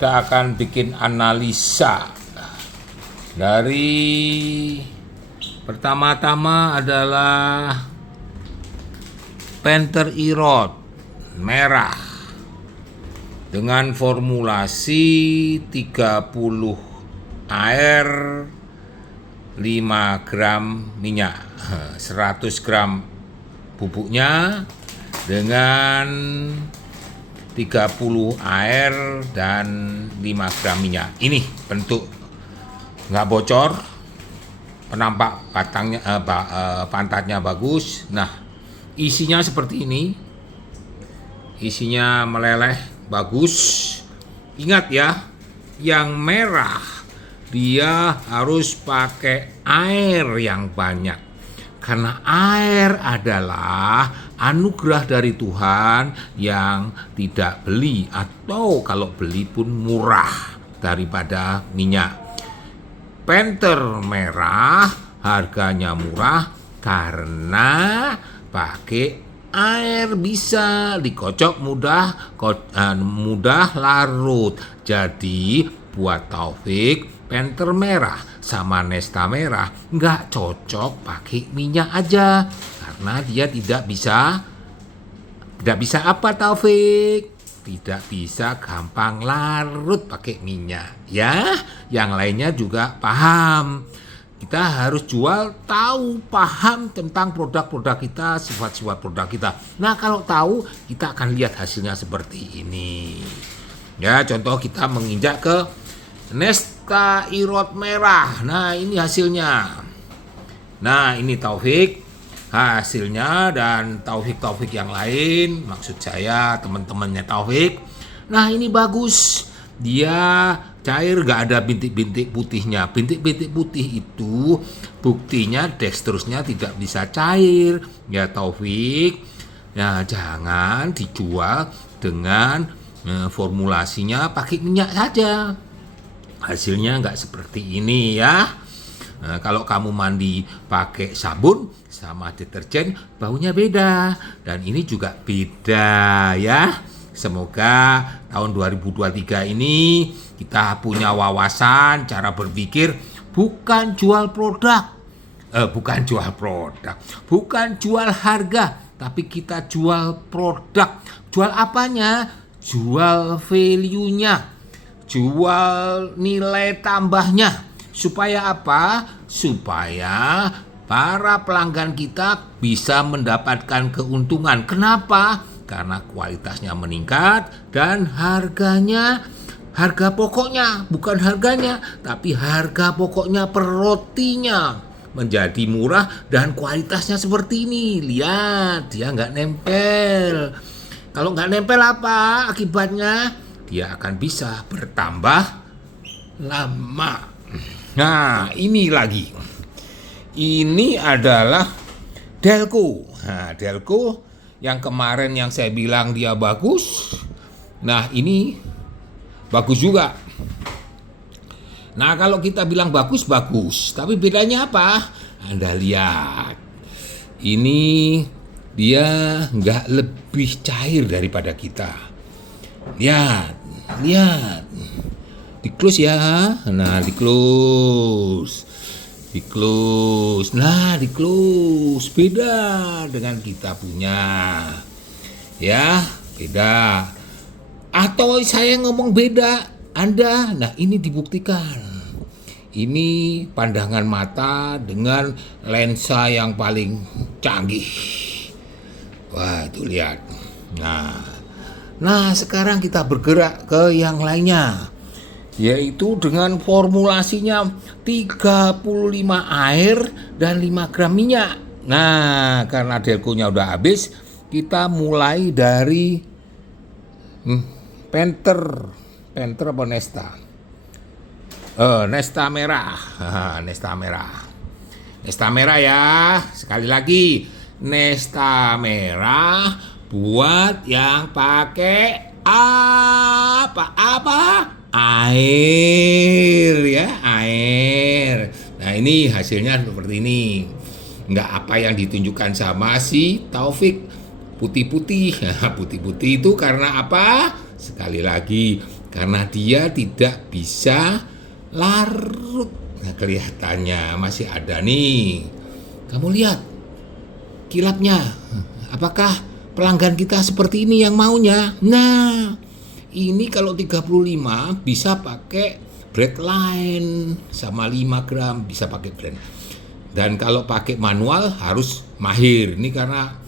kita akan bikin analisa. Dari pertama-tama adalah Panther Irod merah dengan formulasi 30 air 5 gram minyak, 100 gram bubuknya dengan 30 air dan 5 gram minyak. Ini bentuk nggak bocor, penampak batangnya pantatnya bagus. Nah, isinya seperti ini, isinya meleleh bagus. Ingat ya, yang merah dia harus pakai air yang banyak, karena air adalah anugerah dari Tuhan yang tidak beli, atau kalau beli pun murah daripada minyak. Panther merah harganya murah karena pakai air, bisa dikocok mudah larut. Jadi buat Taufik, Panther merah sama Nesta merah nggak cocok pakai minyak aja, karena dia tidak bisa apa Taufik? Tidak bisa gampang larut pakai minyak ya. Yang lainnya juga paham. Kita harus paham tentang produk-produk kita, sifat-sifat produk kita. Nah, kalau tahu, kita akan lihat hasilnya seperti ini. Ya, contoh kita menginjak ke Nesta Irod merah. Nah, ini hasilnya. Nah, ini Taufik hasilnya, dan Taufik yang lain, maksud saya teman-temannya Taufik. Nah, ini bagus, dia cair, gak ada bintik-bintik putihnya. Bintik-bintik putih itu buktinya dextrosnya tidak bisa cair ya Taufik. Nah, jangan dijual dengan formulasinya pakai minyak saja, hasilnya nggak seperti ini ya. Nah, kalau kamu mandi pakai sabun sama deterjen, baunya beda, dan ini juga beda ya. Semoga tahun 2023 ini kita punya wawasan, cara berpikir, bukan jual harga, tapi kita jual produk. Jual apanya? Jual value-nya, jual nilai tambahnya. Supaya apa? Supaya para pelanggan kita bisa mendapatkan keuntungan. Kenapa? Karena kualitasnya meningkat dan harga pokoknya, bukan harganya, tapi harga pokoknya per rotinya menjadi murah dan kualitasnya seperti ini. Lihat, dia nggak nempel. Kalau nggak nempel apa akibatnya? Dia akan bisa bertambah lama. Nah, ini lagi. Ini adalah Delco. Nah, Delco yang kemarin yang saya bilang dia bagus. Nah, ini bagus juga. Nah, kalau kita bilang bagus, tapi bedanya apa? Anda lihat. Ini dia nggak lebih cair daripada kita. Lihat. Di close ya. Nah, di close. Nah, di close beda dengan kita punya. Ya, beda. Atau saya ngomong beda, Anda. Nah, ini dibuktikan. Ini pandangan mata dengan lensa yang paling canggih. Wah, itu lihat. Nah, sekarang kita bergerak ke yang lainnya, yaitu dengan formulasinya 35 air dan 5 gram minyak. Nah, karena Delco-nya udah habis, kita mulai dari Panther apa Nesta? Nesta merah. Nesta merah ya. Sekali lagi, Nesta merah buat yang pakai apa? Air ya, air. Nah, ini hasilnya seperti ini. Nggak apa yang ditunjukkan sama si Taufik, putih-putih. Putih-putih itu karena apa? Sekali lagi, karena dia tidak bisa larut. Nah, kelihatannya masih ada nih. Kamu lihat kilapnya. Apakah pelanggan kita seperti ini yang maunya? Nah, ini kalau 35 bisa pakai breadline sama 5 gram bisa pakai blend. Dan kalau pakai manual harus mahir. Ini karena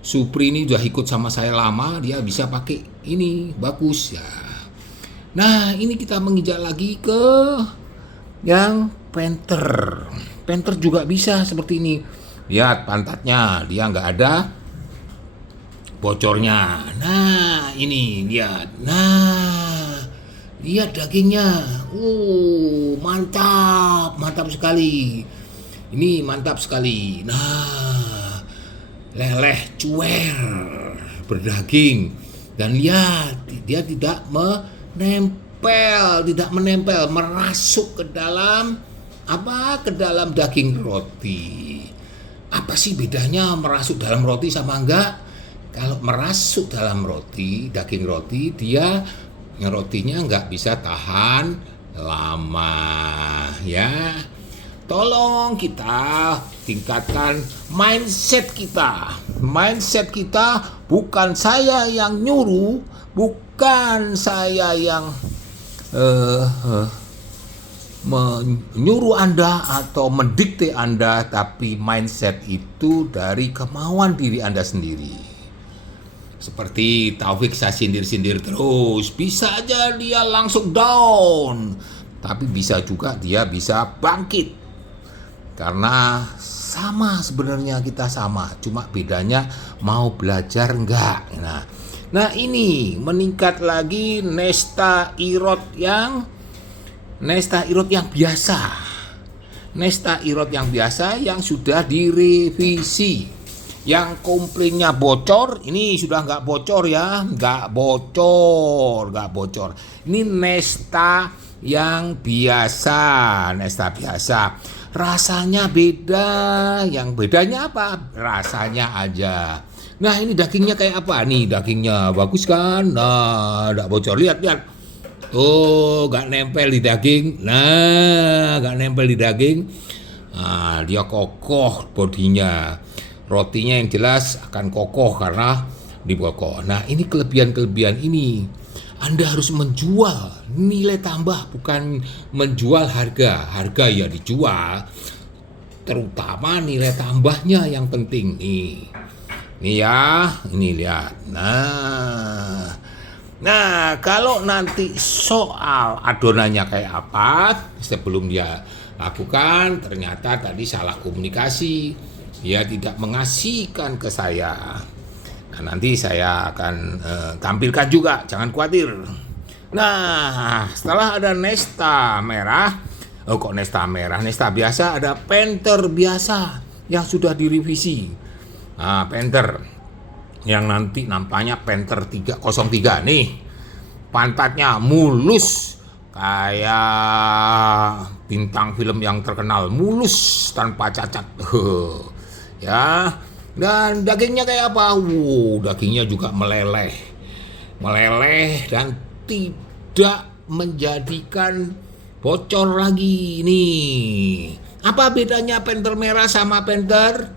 Supri ini udah ikut sama saya lama, dia bisa pakai ini, bagus ya. Nah, ini kita menginjak lagi ke yang Panther. Panther juga bisa seperti ini. Lihat pantatnya, dia nggak ada bocornya. Nah, ini lihat. Nah, lihat dagingnya. Mantap, mantap sekali. Ini mantap sekali. Nah, leleh cuer berdaging. Dan lihat, dia tidak menempel, merasuk ke dalam ke dalam daging roti. Apa sih bedanya merasuk dalam roti sama enggak? Kalau merasuk dalam roti, daging roti, rotinya enggak bisa tahan lama, ya. Tolong kita tingkatkan mindset kita. Mindset kita bukan saya yang nyuruh, bukan saya yang menyuruh Anda atau mendikte Anda, tapi mindset itu dari kemauan diri Anda sendiri. Seperti Taufik saya sindir-sindir terus, bisa aja dia langsung down, tapi bisa juga dia bisa bangkit. Karena sama sebenarnya kita sama, cuma bedanya mau belajar enggak. Nah ini meningkat lagi Nesta Irot yang biasa. Nesta Irot yang biasa yang sudah direvisi. Yang komplainnya bocor, ini sudah nggak bocor ya, nggak bocor. Ini Nesta yang biasa, rasanya beda. Yang bedanya apa? Rasanya aja. Nah, ini dagingnya kayak apa? Nih dagingnya bagus kan? Nah, nggak bocor. Lihat. Tuh, nggak nempel di daging. Nah, dia kokoh bodinya. Rotinya yang jelas akan kokoh karena dibokok. Nah, ini kelebihan ini. Anda harus menjual nilai tambah, bukan menjual harga. Harga ya dijual, terutama nilai tambahnya yang penting nih. Nih ya, ini lihat. Nah, kalau nanti soal adonannya kayak apa, sebelum dia lakukan, ternyata tadi salah komunikasi. Dia tidak mengasihkan ke saya. Nah, nanti saya akan tampilkan juga, jangan khawatir. Nah, setelah ada Nesta merah, Nesta biasa, ada Panther biasa yang sudah direvisi. Nah, Panther yang nanti nampaknya Panther 303 nih. Pantatnya mulus kayak bintang film yang terkenal, mulus tanpa cacat. Ya. Dan dagingnya kayak apa? Dagingnya juga meleleh dan tidak menjadikan bocor lagi nih. Apa bedanya Panther merah sama Panther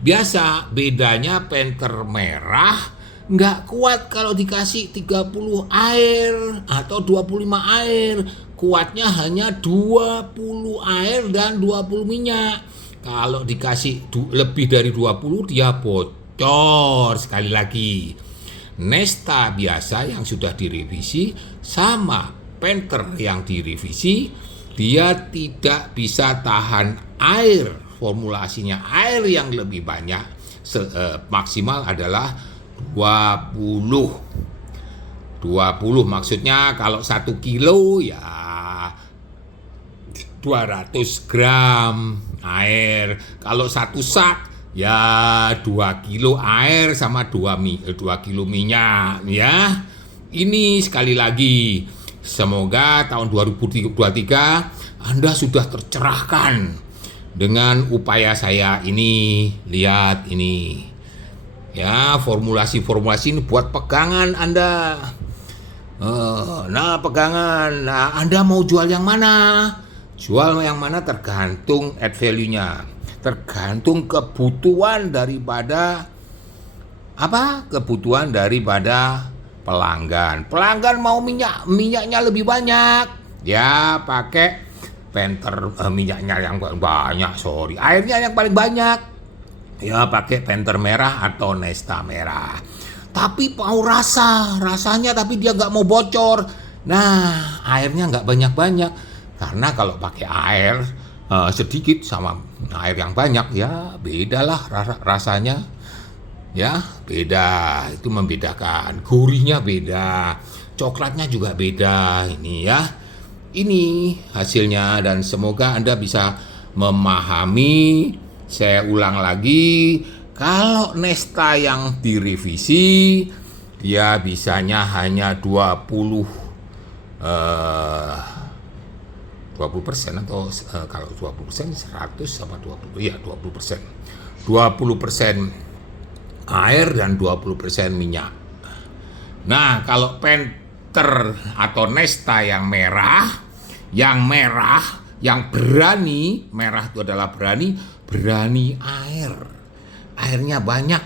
biasa? Bedanya Panther merah nggak kuat kalau dikasih 30 air atau 25 air. Kuatnya hanya 20 air dan 20 minyak. Kalau dikasih lebih dari 20 dia bocor. Sekali lagi, Nesta biasa yang sudah direvisi sama Panther yang direvisi, dia tidak bisa tahan air. Formulasinya air yang lebih banyak, maksimal adalah 20 maksudnya kalau 1 kilo ya 200 gram air. Kalau 1 sak ya 2 kilo air sama 2 kilo minyak ya. Ini sekali lagi, semoga tahun 2023 Anda sudah tercerahkan dengan upaya saya ini. Lihat ini ya, formulasi ini buat pegangan Anda. Nah, pegangan. Nah, Anda mau jual yang mana? Jual yang mana tergantung add value-nya. Tergantung kebutuhan daripada apa? Kebutuhan daripada pelanggan. Pelanggan mau minyaknya lebih banyak. Ya, pakai Panther minyaknya yang banyak, sorry. Airnya yang paling banyak. Ya, pakai Panther merah atau Nesta merah. Tapi mau rasanya tapi dia nggak mau bocor. Nah, airnya nggak banyak-banyak. Karena kalau pakai air sedikit sama air yang banyak, ya bedalah rasanya. Ya, beda. Itu membedakan. Gurihnya beda. Coklatnya juga beda. Ini ya. Ini hasilnya dan semoga Anda bisa memahami. Saya ulang lagi. Kalau Nesta yang direvisi, dia bisanya hanya 20% atau kalau 20% 100 sama 20, ya 20%. 20% air dan 20% minyak. Nah, kalau Panther atau Nesta yang merah, yang berani, merah itu adalah berani air. Airnya banyak,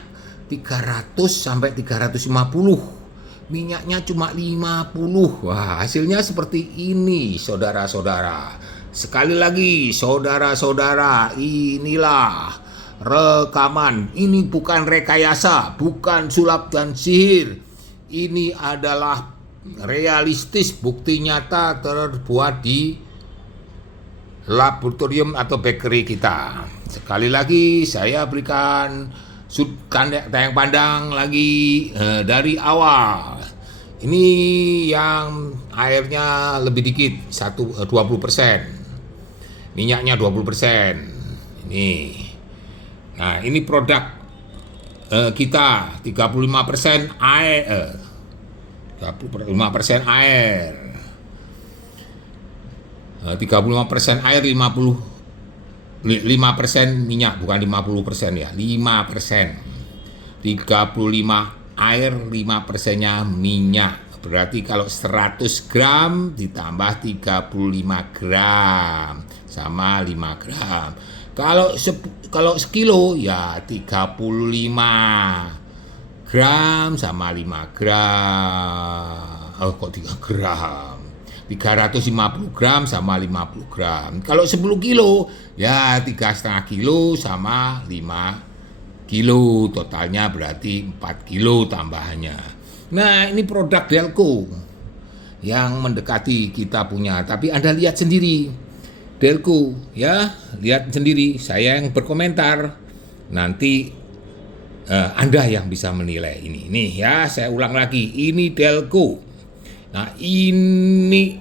300 sampai 350. Minyaknya cuma 50. Wah, hasilnya seperti ini, saudara-saudara. Sekali lagi, saudara-saudara, inilah rekaman. Ini bukan rekayasa, bukan sulap dan sihir. Ini adalah realistis, bukti nyata terbuat di laboratorium atau bakery kita. Sekali lagi saya berikan tayang pandang lagi dari awal. Ini yang airnya lebih dikit, 20%. Minyaknya 20%. Ini. Nah, ini produk kita 35% air. 35% air. 35% air, 5% minyak, bukan 50% ya, 5%. 35 air, 5%-nya minyak. Berarti kalau 100 gram ditambah 35 gram sama 5 gram. Kalau sekilo ya 35 gram sama 5 gram. Oh, kok 3 gram? 350 gram sama 50 gram. Kalau 10 kilo, ya 3,5 kilo sama 5 kilo. Totalnya berarti 4 kilo tambahannya. Nah, ini produk Delco yang mendekati kita punya. Tapi Anda lihat sendiri. Delco, ya, lihat sendiri. Saya yang berkomentar. Nanti Anda yang bisa menilai ini. Nih ya, saya ulang lagi. Ini Delco. Nah, ini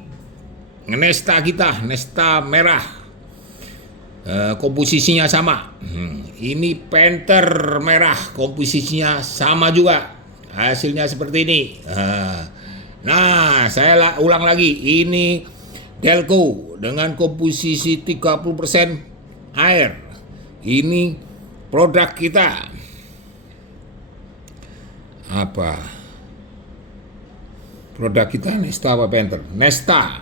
Nesta kita, Nesta merah, komposisinya sama. Ini Panther merah, komposisinya sama juga. Hasilnya seperti ini. Nah, saya ulang lagi. Ini Delco dengan komposisi 30% air. Ini produk kita. Apa? Produk kita Nesta apa Panther? Nesta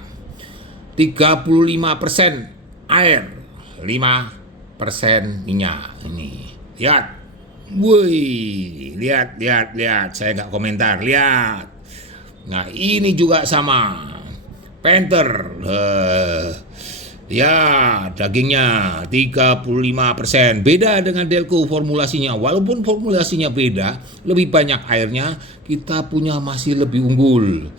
35% air, 5% minyak. Ini lihat, woi, lihat. Saya nggak komentar, lihat. Nah, ini juga sama Panther. Ya, dagingnya 35%. Beda dengan Delco formulasinya. Walaupun formulasinya beda, lebih banyak airnya, kita punya masih lebih unggul.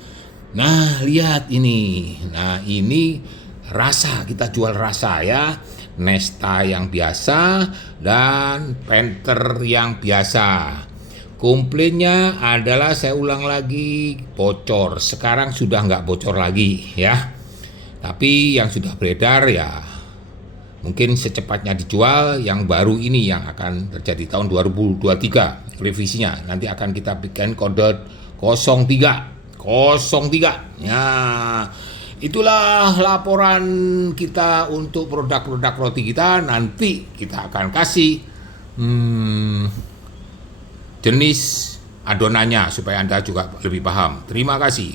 Nah, lihat ini. Nah, ini rasa, kita jual rasa ya. Nesta yang biasa dan Panther yang biasa. Komplainnya adalah, saya ulang lagi, bocor. Sekarang sudah nggak bocor lagi ya. Tapi yang sudah beredar ya mungkin secepatnya dijual. Yang baru ini yang akan terjadi tahun 2023 revisinya. Nanti akan kita bikin kode 03 ya. Itulah laporan kita untuk produk-produk roti kita. Nanti kita akan kasih jenis adonannya supaya Anda juga lebih paham. Terima kasih.